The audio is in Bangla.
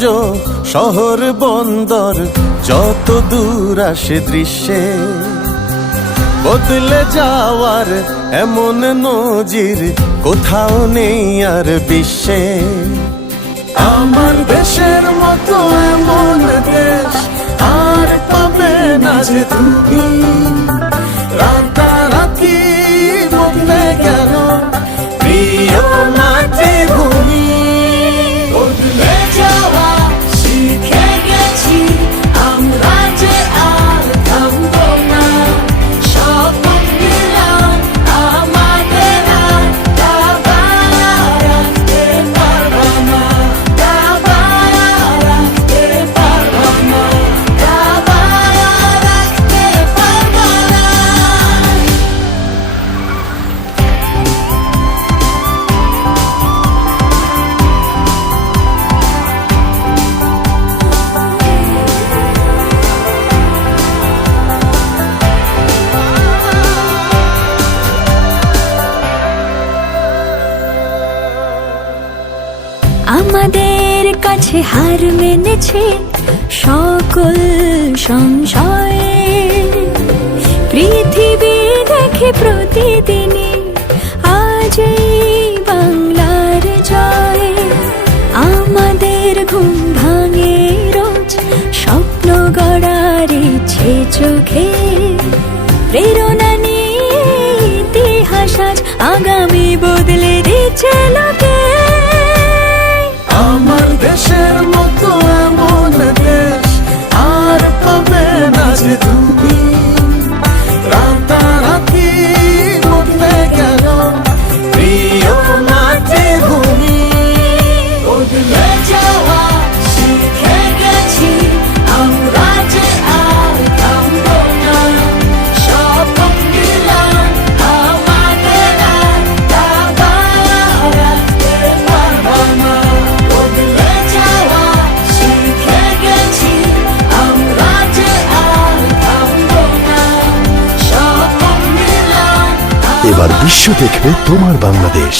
গঞ্জ শহর বন্দর যত দূর আসে দৃশ্যে, বদলে যাওয়ার এমন নজির কোথাও নেই আর বিশ্বে। আমার দেশের মতো এমন দেশ আর পাবে না যে তুমি। রাতারাতি বদলে গেল প্রিয় মাতৃভূমি। বদলে যাওয়া শিখে গেছি আমরা যে আর থামবো না। স্বপ্ন দিলাম আমাদের আর দাবায়া রাখতে পারবো না, দাবায়া রাখতে পারবো না, দাবায়া রাখতে পারবো না। আমাদের কাছে হার মেনেছে সকল সংশয়ে, পৃথিবী দেখে প্রতিদিনই আজ এই বাংলার জয়ে। আমাদের ঘুম ভাঙে রোজ স্বপ্ন গড়ার ইচ্ছে চোখে, প্রেরণা নিয়ে ইতিহাস আজ আগামী বদলে দিচ্ছে লোকে। আমার দেশের মতো এমন দেশ আর পাবে না যে তুমি। রাতারাতি বদলে গেল প্রিয় মাতৃভূমি। বদলে যাওয়া শিখে গেছি আমরা যে আর থামবো না। স্বপ্ন দিলাম আমাদের আর দাবায়া রাখতে পারবো না। বদলে যাওয়া শিখে গেছি আমরা যে আর থামবো না। স্বপ্ন দিলাম এবার বিশ্ব দেখবে তোমার বাংলাদেশ।